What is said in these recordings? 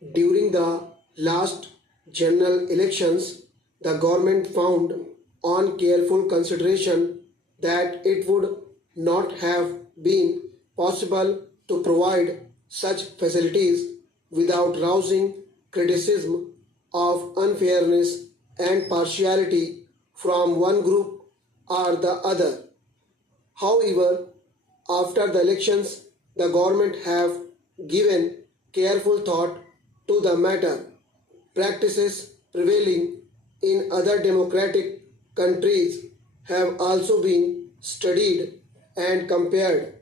During the last general elections, the government found on careful consideration that it would not have been possible to provide such facilities without rousing criticism of unfairness and partiality from one group or the other. However, after the elections, the government have given careful thought to the matter. Practices prevailing in other democratic countries have also been studied and compared.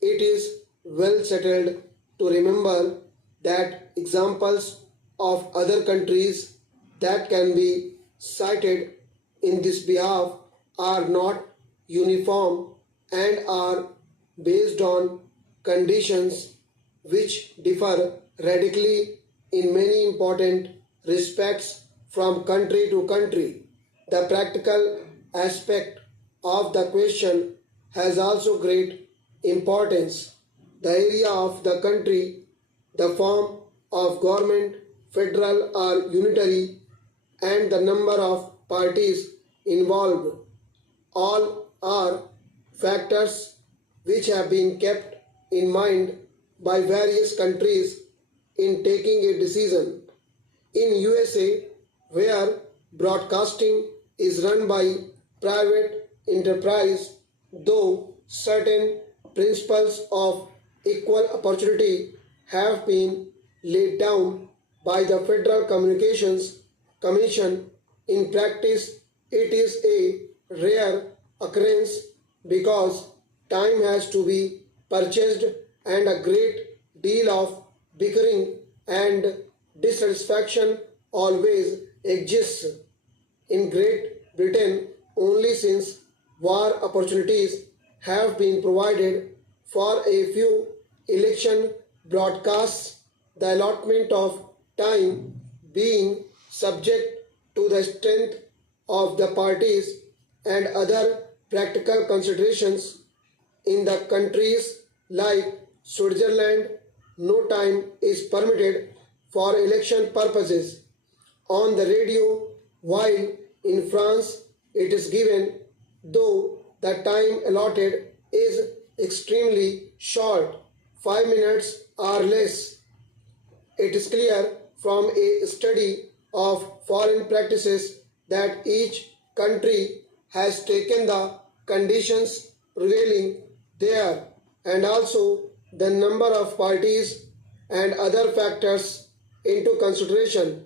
It is well settled to remember that examples of other countries that can be cited in this behalf are not uniform and are based on conditions which differ radically in many important respects from country to country. The practical aspect of the question has also great importance. The area of the country, the form of government, federal or unitary, and the number of parties involved all are factors which have been kept in mind by various countries in taking a decision. In USA, where broadcasting is run by private enterprise, though certain principles of equal opportunity have been laid down by the Federal Communications Commission, in practice it is a rare occurrence because time has to be purchased and a great deal of bickering and dissatisfaction always exists in Great Britain only since war opportunities have been provided for a few election broadcasts, the allotment of time being subject to the strength of the parties and other practical considerations. In the countries like Switzerland, no time is permitted for election purposes on the radio, while in France it is given, though the time allotted is extremely short, 5 minutes or less. It is clear from a study of foreign practices that each country has taken the conditions prevailing there and also the number of parties and other factors into consideration.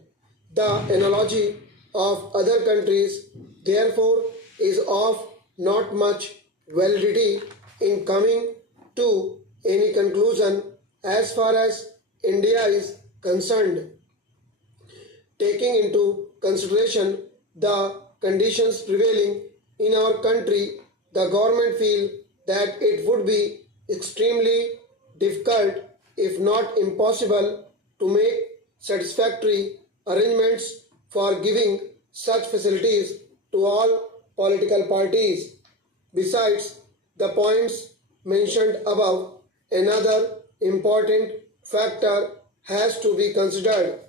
The analogy of other countries, therefore, is of not much validity in coming to any conclusion as far as India is concerned. Taking into consideration the conditions prevailing in our country, the government feel that it would be extremely difficult, if not impossible, to make satisfactory arrangements for giving such facilities to all political parties. Besides the points mentioned above, another important factor has to be considered.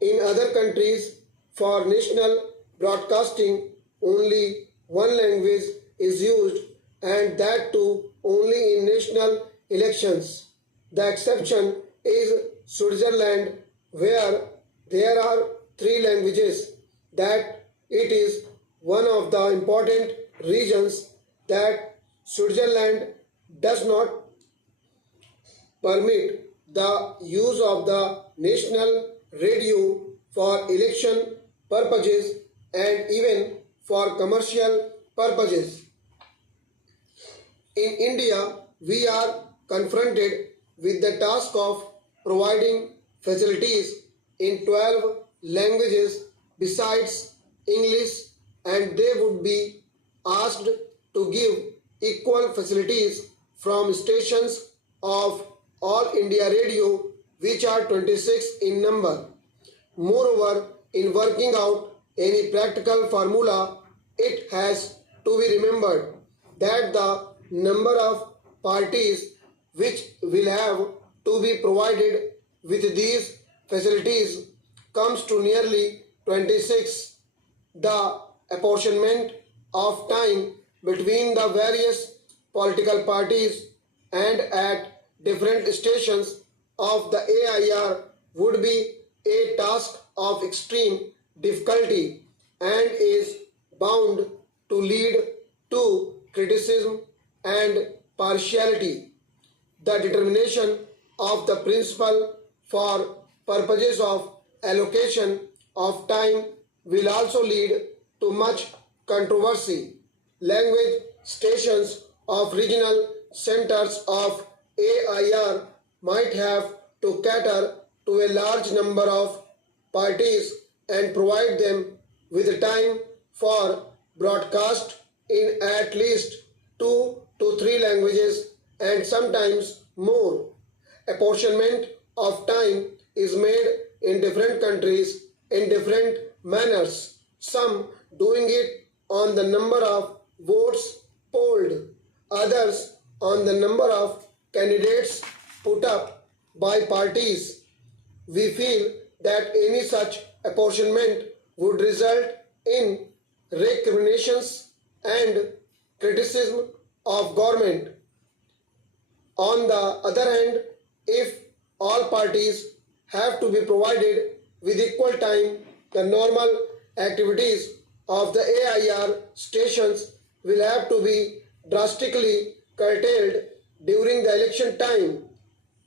In other countries, for national broadcasting, only one language is used, and that too only in national elections. The exception is Switzerland, where there are three languages. That it is one of the important reasons that Switzerland does not permit the use of the national radio for election purposes and even for commercial purposes. In India, we are confronted with the task of providing facilities in 12 languages besides English, and they would be asked to give equal facilities from stations of All India Radio, which are 26 in number. Moreover, in working out any practical formula, it has to be remembered that the number of parties which will have to be provided with these facilities comes to nearly 26. The apportionment of time between the various political parties and at different stations of the AIR would be a task of extreme difficulty and is bound to lead to criticism and partiality. The determination of the principle for purposes of allocation of time will also lead to much controversy. Language stations of regional centers of AIR might have to cater to a large number of parties and provide them with time for broadcast in at least 2 to 3 languages and sometimes more. Apportionment of time is made in different countries in different manners, some doing it on the number of votes polled, others on the number of candidates put up by parties. We feel that any such apportionment would result in recriminations and criticism of government. On the other hand, if all parties have to be provided with equal time, the normal activities of the AIR stations will have to be drastically curtailed during the election time.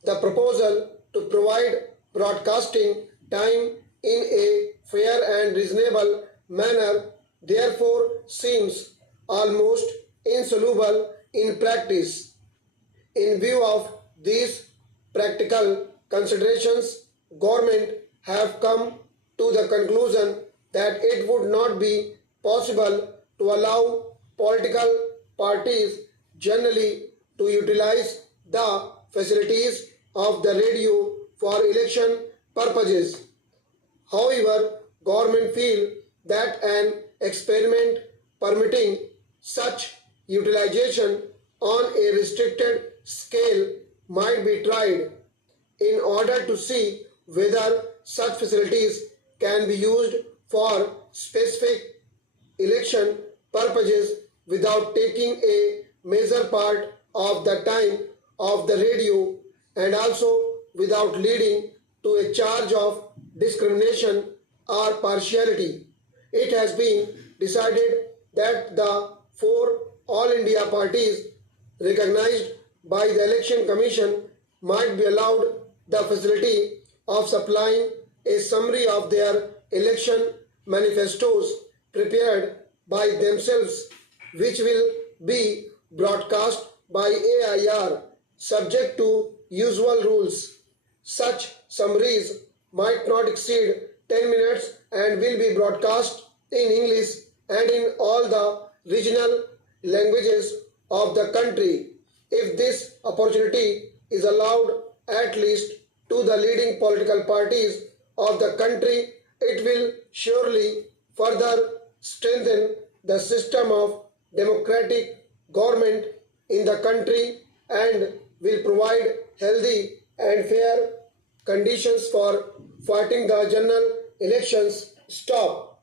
The proposal to provide broadcasting time in a fair and reasonable manner therefore seems almost insoluble in practice. In view of these practical considerations, government have come to the conclusion that it would not be possible to allow political parties generally to utilize the facilities of the radio for election purposes. However, government feel that an experiment permitting such utilization on a restricted scale might be tried in order to see whether such facilities can be used for specific election purposes without taking a major part of the time of the radio and also without leading to a charge of discrimination or partiality. It has been decided that the four All India parties recognized by the Election Commission might be allowed the facility of supplying a summary of their election manifestos prepared by themselves, which will be broadcast by AIR subject to usual rules. Such summaries might not exceed 10 minutes and will be broadcast in English and in all the regional languages of the country. If this opportunity is allowed at least to the leading political parties of the country, it will surely further strengthen the system of democratic government in the country and will provide healthy and fair conditions for fighting the general elections. Stop.